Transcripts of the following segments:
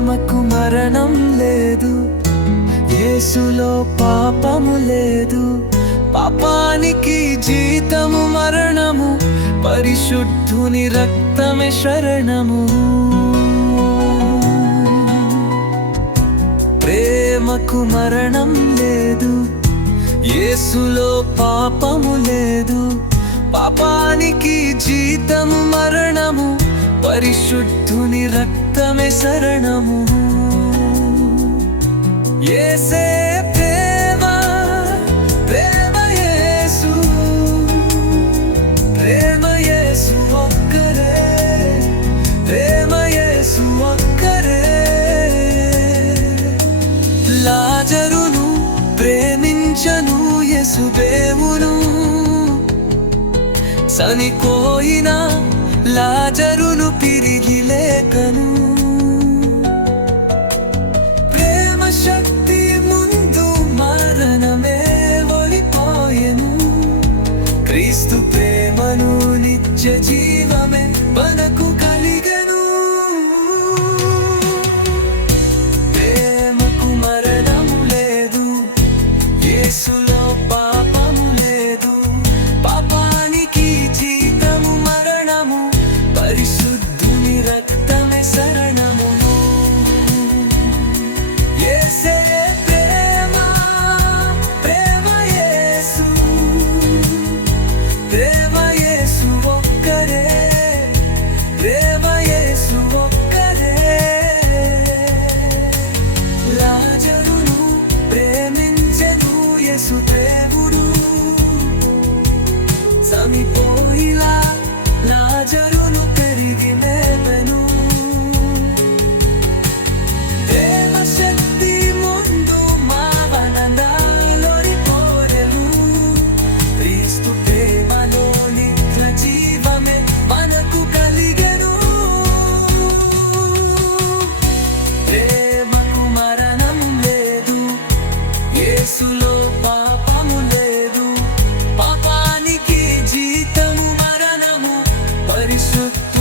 ప్రేమకు మరణం లేదు. యేసులో పాపము లేదు. పాపానికి జీతము మరణము పరిశుద్ధుని రక్తమే శరణము. ప్రేమకు మరణం లేదు. యేసులో పాపము లేదు. పాపానికి జీతము మరణము పరిశుద్ధుని రక్తమే శరణము. ఏసే ప్రేమ ప్రేమ యేసు ప్రేమ యేసు ఒక్కరే ప్రేమ యేసు ఒక్కరే. లాజరును ప్రేమించను యేసు దేవును. లాజరును ప్రేమను నిత్య జీవమే మనకు కలిగను ప్రేమకు మరణము లేదు యేసులో పాపము లేదు పాపానికి జీతము మరణము పరిశుద్ధుని రక్తమే సర মহিলা না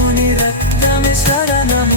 uni rakdami saranam